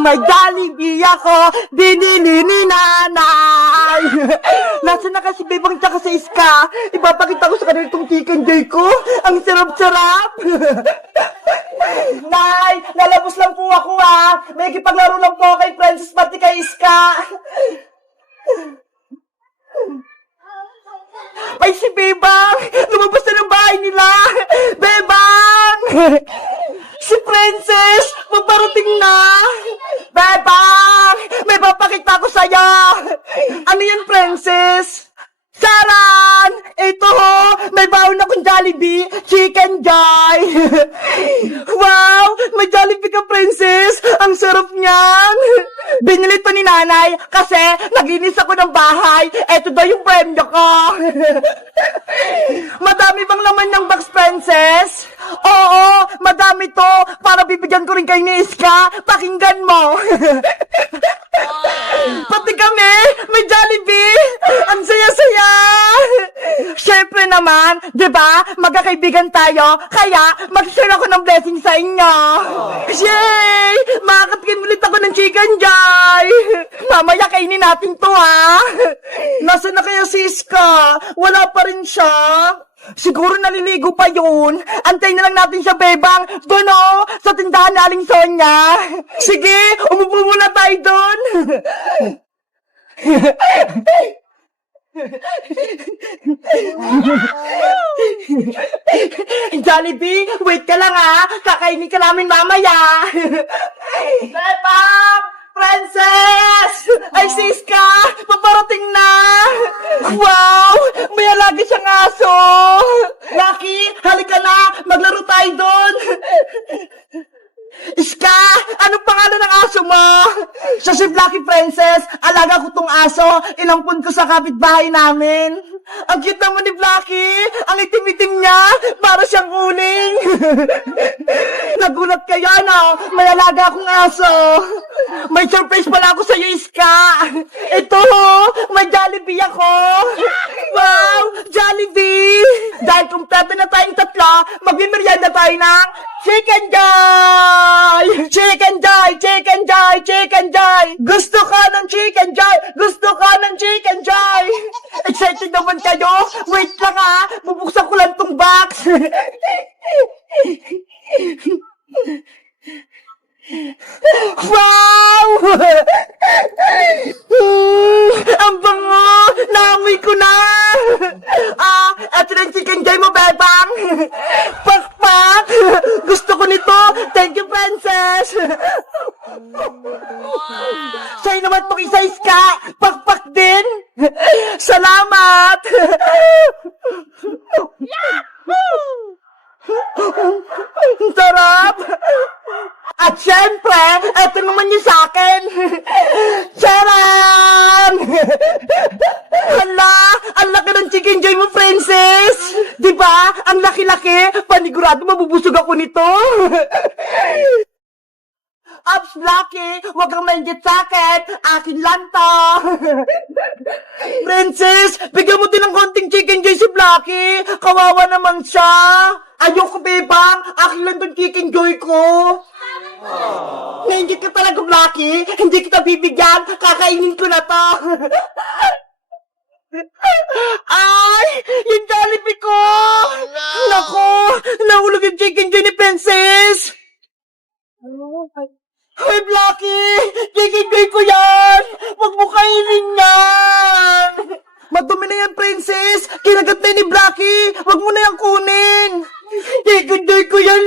May Jollibee ako, binili ni nanay. Nasaan na kasi Bebang tsaka sa Iska? Ipapakita ko sa kanila itong chicken joy ko. Ang sarap-sarap. Nay, lalabos lang po ako May kipaglaro lang po kay Princess pati kay Iska. Ay, si Bebang! Lumabas na ng bahay nila! Bebang! Si Princess! Magparating na! Bebang! May papakita ko sa'yo! Ano yan, Princess? Saran! Ito ho! May baon akong Jollibee! Chicken Joy! Wow! May Jollibee ka, Princess! Ang sarap niyan! Binili to ni nanay kasi naglinis ako ng bahay. Ito daw yung premyo ko. Madami bang laman ng box, Princess? Oo, madami to. Para bibigyan ko rin kayo ni Iska. Pakinggan mo. Pati kami, may Jollibee. Ang saya-saya. Siyempre naman, di ba? Magkakaibigan tayo. Kaya, mag-share ako ng blessing sa inyo. Yay! Makakatikin ulit ako ng chicken joy. Mamaya kainin natin to, Nasaan na kaya si Iska? Wala pa rin siya. Siguro naliligo pa yun. Antayin na lang natin siya, Bebang. Doon sa tindahan na Aling Sonia. Sige, umupo muna tayo doon. Jollibee, wait ka lang kakainin ka namin mamaya. Bebang! Princess! Ay, Siska! Paparating na! Wow! May alaga siyang aso! Lucky, halika na! Maglaro tayo doon! Iska! Anong pangalan ng aso mo? Siya si Blacky, Princess. Alaga ko tong aso. Inampun ko sa kapitbahay namin. Ang cute naman ni Blacky. Ang itim-itim niya. Para siyang uling. Nagulat kayo, May alaga akong aso. May surprise pala ako sa'yo, Iska. Ito, may Jollibee ako. Wow! Jollibee! Dahil kumpleto na tayong tatlo, magmimerienda tayo ng Chicken Joy! Chicken Joy! Chicken Joy! Chicken Joy! Gusto ka ng Chicken Joy! Gusto ka ng Chicken Joy! Excited naman kayo? Wait lang bubuksan ko lang tong box! Wow! Ang bango! Naamoy ko na! Eto na yung chicken joy mo, Bebang! Pakpak! Gusto ko nito! Thank you, Princess! Sa'yo naman itong isa, Iska! Pakpak din! Salamat! Sarap! At syempre, eto naman yung sa'kin! Charan! Hala! Ang laki ng chicken joy mo, Princess! Diba? Ang laki-laki! Panigurado mabubusog ako nito! Ups, Blacky! Huwag kang mainggit sa'kin! Akin lang to! Princess! Bigyan mo din ng konting chicken joy si Blacky! Kawawa naman siya! Ayoko, Bebang! Akin lang tong chicken joy ko! Nainggit ka talaga, Blacky! Hindi kita bibigyan! Kakainin ko na to! Ay! Yung Jollibee ko! Naku! Nahulog yung chicken joy ni Princess! Hoy, Blacky! Chicken joy ko yan! Huwag mo kainin yan! Madumi na yan, Princess! Kinagat na ni Blacky! Huwag mo na yan kunin! Chicken joy ko yan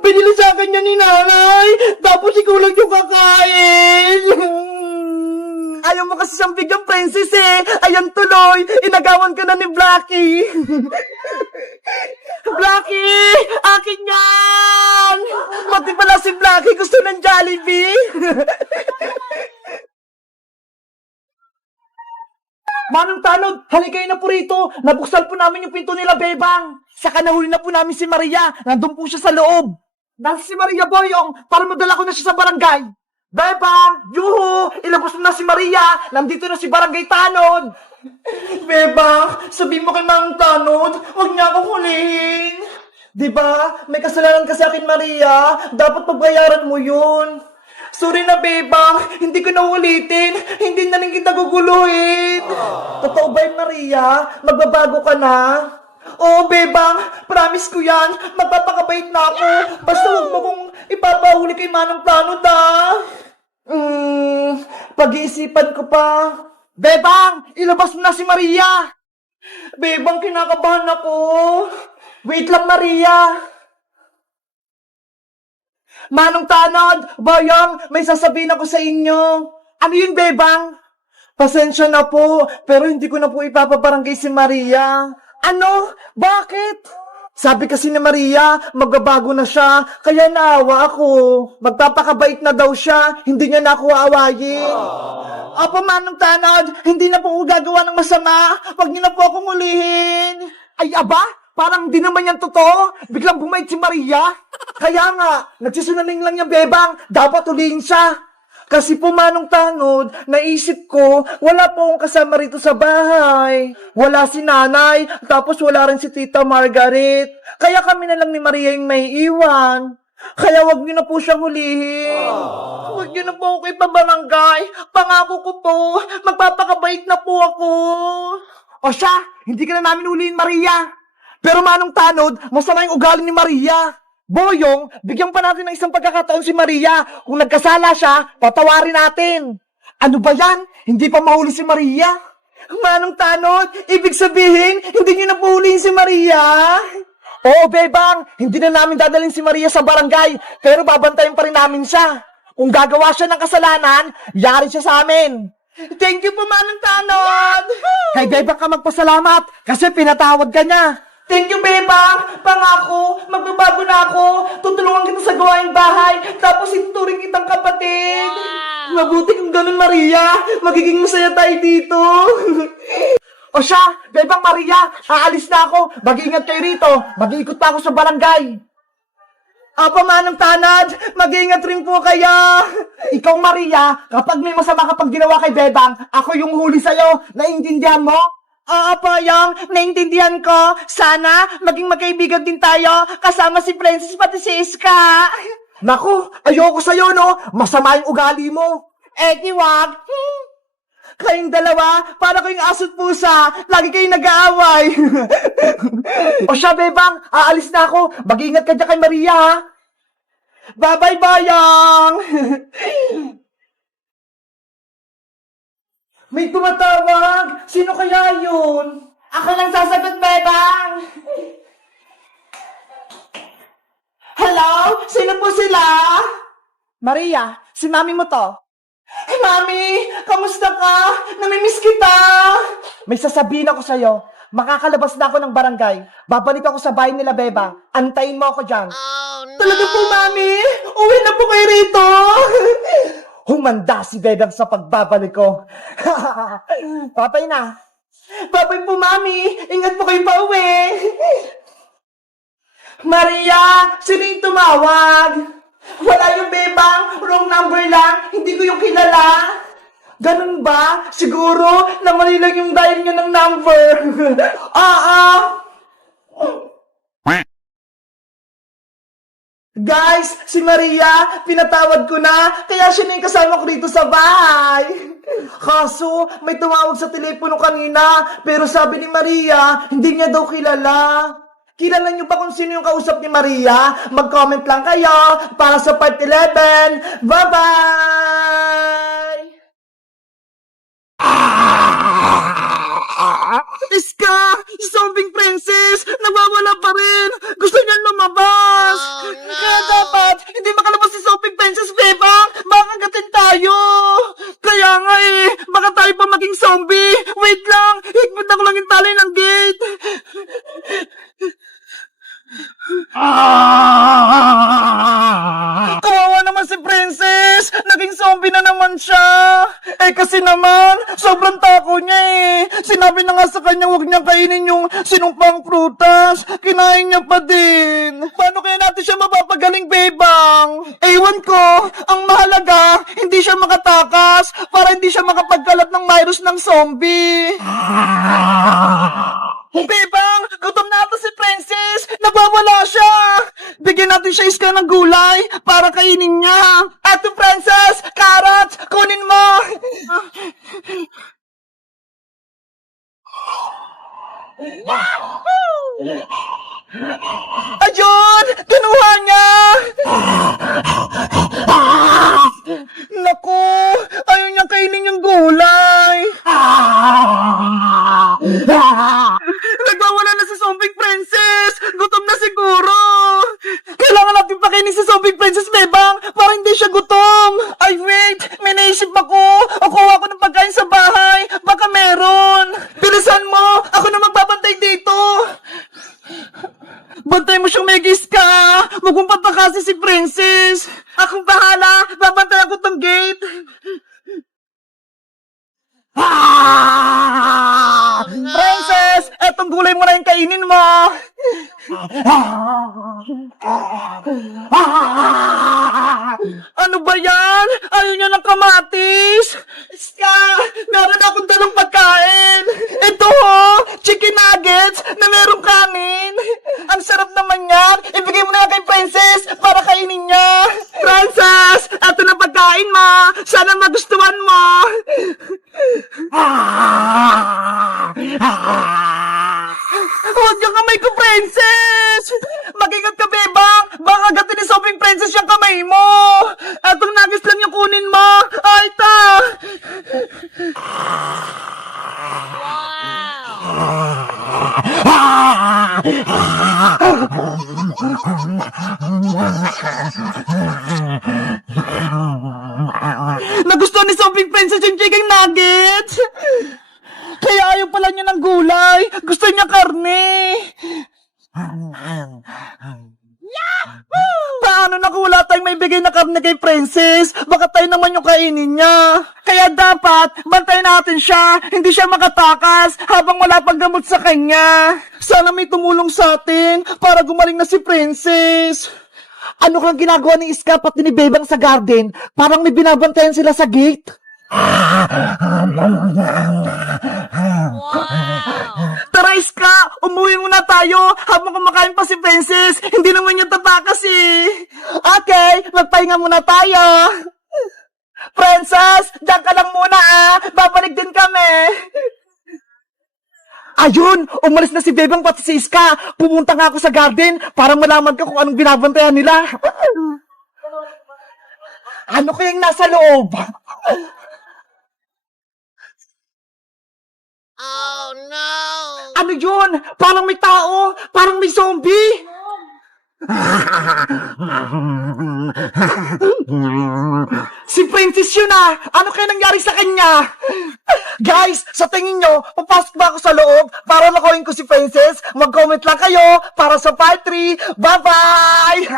Binili sa akin yan ni nanay! Tapos ikaw lang yung kakain! Ayaw mo kasi siyang bigyan, Princess Ayan tuloy! Inagawan ka na ni Blacky! Blacky! Akin yan! Pati pala si Blacky gusto ng Jollibee! Manong Tanod, halika na po rito. Nabuksan po namin yung pinto nila, Bebang. Saka nahuli na po namin si Maria. Nandun po siya sa loob. Nasa si Maria, Boyong, para madala ko na siya sa barangay. Bebang, yuhu, ilabas mo na si Maria. Nandito na si Barangay Tanod. Bebang, sabihin mo kay Manong Tanod, huwag niya akong hulihin. Diba, may kasalanan ka sa akin, Maria. Dapat pagbayaran mo yun. Sorry na, Bebang. Hindi ko na ulitin. Hindi na rin kita guguluhin. Totoo ba yun, Maria? Magbabago ka na? Oo, Bebang. Promise ko yan. Magpapakabait na ako. Basta huwag mo kong ipapahuli kay Manong Plano, pag-iisipan ko pa. Bebang! Ilabas mo na si Maria! Bebang, kinakabahan ako. Wait lang, Maria. Manong Tanod, Boyong, may sasabihin ako sa inyo. Ano yun, Bebang? Pasensya na po, pero hindi ko na po ipapabarangay si Maria. Ano? Bakit? Sabi kasi ni Maria, magbabago na siya, kaya naawa ako. Magpapakabait na daw siya, hindi niya na ako aawayin. Opo, Manong Tanod, hindi na po ako gagawa ng masama. Huwag niyo na po akong ulihin. Ay, aba? Parang di naman yan totoo. Biglang bumait si Maria. Kaya nga, nagsisungaling lang yung Bebang. Dapat ulihin siya. Kasi po, Manong Tanod, naisip ko, wala po akong kasama rito sa bahay. Wala si nanay, tapos wala rin si Tita Margaret. Kaya kami na lang ni Maria yung may iwan. Kaya wag niyo na po siyang hulihin. Wag niyo na po ako ipabarangay. Pangako ko po, magpapakabait na po ako. O siya, hindi ka na namin hulihin, Maria. Pero Manong Tanod, masama yung ugali ni Maria. Boyong, bigyan pa natin ng isang pagkakataon si Maria. Kung nagkasala siya, patawarin natin. Ano ba yan? Hindi pa mahuli si Maria? Manong Tanod, ibig sabihin, hindi niyo na puhulihin si Maria? Oo, Bebang, hindi na namin dadalhin si Maria sa barangay, pero babantayan pa rin namin siya. Kung gagawa siya ng kasalanan, yari siya sa amin. Thank you po, Manong Tanod. Kay Bebang ka magpasalamat, kasi pinatawad ka niya. Thank you, Bebang! Pangako, magbabago na ako. Tutulungan kita sa gawaing bahay, tapos ituturing kitang kapatid. Mabuti kung ganun, Maria. Magiging masaya tayo dito. O siya, Bebang Maria, aalis na ako. Mag-iingat kayo rito. Mag-iikot pa ako sa barangay. Apa, Manong Tanod, mag-iingat rin po kaya. Ikaw, Maria, kapag may masama kapag ginawa kay Bebang, ako yung huli sa'yo. Naiintindihan mo? Oo, Boyong, naintindihan ko. Sana, maging magkaibigan din tayo, kasama si Princess pati si Iska. Naku, ayoko sa'yo, no? Masama yung ugali mo. Eh, wag. Kayong dalawa, para kayong aso't pusa. Lagi kayong nag-aaway. O siya, Bebang, aalis na ako. Mag-iingat ka dyan kay Maria, ha? Bye-bye, Boyong. May tumatawag! Sino kaya yun? Ako lang sasagot, Bebang! Hello? Sino po sila? Maria, si mami mo to. Hey, mami! Kamusta ka? Namimiss kita! May sasabihin ako sa'yo. Makakalabas na ako ng barangay. Babalik ako sa bahay nila, Bebang. Antayin mo ako dyan. Oh, no! Talaga po, mami? Uwi na po kayo rito! Humanda si Bebang sa pagbabalik ko. Papay na. Papay po, mami. Ingat po kayo pa uwi. Maria, sino yung tumawag? Wala yung Bebang. Wrong number lang. Hindi ko yung kilala. Ganun ba? Siguro na mali lang yung dial nyo ng number. Guys, si Maria, pinatawad ko na, kaya siya na yung kasama ko dito sa bahay. Kaso, may tumawag sa telepono kanina, pero sabi ni Maria, hindi niya daw kilala. Kilala niyo ba kung sino yung kausap ni Maria? Mag-comment lang kayo para sa part 11. Bye-bye! Iska! Zombie princess! Nawawala pa rin! Gusto niya lumabas! Oh, no. Kaya dapat, hindi makalabas si zombie princess, Bebang! Makagatin tayo! Kaya nga baka tayo pa maging zombie! Wait lang! Higpit ako lang yung tali ng gate! Kawawa naman si Princess! Naging zombie na naman siya! Eh kasi naman, sobrang tako niya Sinabi na nga sa kanya huwag niya kainin yung sinumpang prutas. Kinain niya pa din. Paano kaya natin siya mapapagaling, Bebang? Ewan ko, ang mahalaga, hindi siya makatakas para hindi siya makapagkalat ng virus ng zombie. Bebang, gutom na ata si Princess! Nabawala siya! Bigyan natin siya iska ng gulay para kainin niya! Ate Princess! Carrots! Kunin mo! Ayun! Kinuha niya! Naku! Ayaw niya kainin yung gulay! Nagwawala na si Zombie Princess! Gutom na siguro! Kailangan natin pakainin si Zombie Princess, Bebang! Para hindi siya gutom! Ay, wait! May naisip ako! O kuha ko ng pagkain sa bahay! Baka meron! Bilisan mo! Ako na magbabantay dito! Bantay mo siyang megis ka! Huwag mong patakasin si Princess! Akong bahala! Babantay ako tong gate! Princess! Etong gulay mo na yung kainin mo! Ano ba yan? Ayaw niya ng kamatis! Iska! Meron akong dalang pagkain! Ito ho! Chicken nuggets na merong kanin! Ang sarap naman yan! Ibigay mo na kay Princess para kainin niya! Princess! Ito na pagkain mo! Sana magustuhan mo! Huwag yung kamay ko, Princess! Mag-ingat ka, Bebang! Baka agatin ni Sobrang Princess yung kamay mo! Etong nagis lang yung kunin mo! Ay, ta! Nagustuhan ni Sobrang Princess yung chicken nuggets! Kaya ayaw pala niya ng gulay. Gusto niya karne. Paano na kung wala tayong may bigay na karne kay Princess? Baka tayo naman yung kainin niya. Kaya dapat, bantayan natin siya. Hindi siya makatakas habang wala pang gamot sa kanya. Sana may tumulong sa atin para gumaling na si Princess. Ano kang ginagawa ni Iska pati ni Bebang sa garden? Parang may binabantayan sila sa gate. Tara, Iska! Umuwi muna tayo habang kumakain pa si Princess. Hindi naman niya tatakas eh. Okay, magpahinga muna tayo. Princess, diyan ka lang muna ah. Babalik din kami. Ayun! Umalis na si Bebang pati si Iska. Pumunta nga ako sa garden para malaman ko kung anong binabantayan nila. Ano kayang nasa loob? Oh no! Ano yun? Parang may tao! Parang may zombie! Si Princess yun ah! Ano kaya nangyari sa kanya? Guys, sa tingin nyo, papasok ba ako sa loob para makuhin ko si Princess? Mag-comment lang kayo para sa part 3. Bye-bye!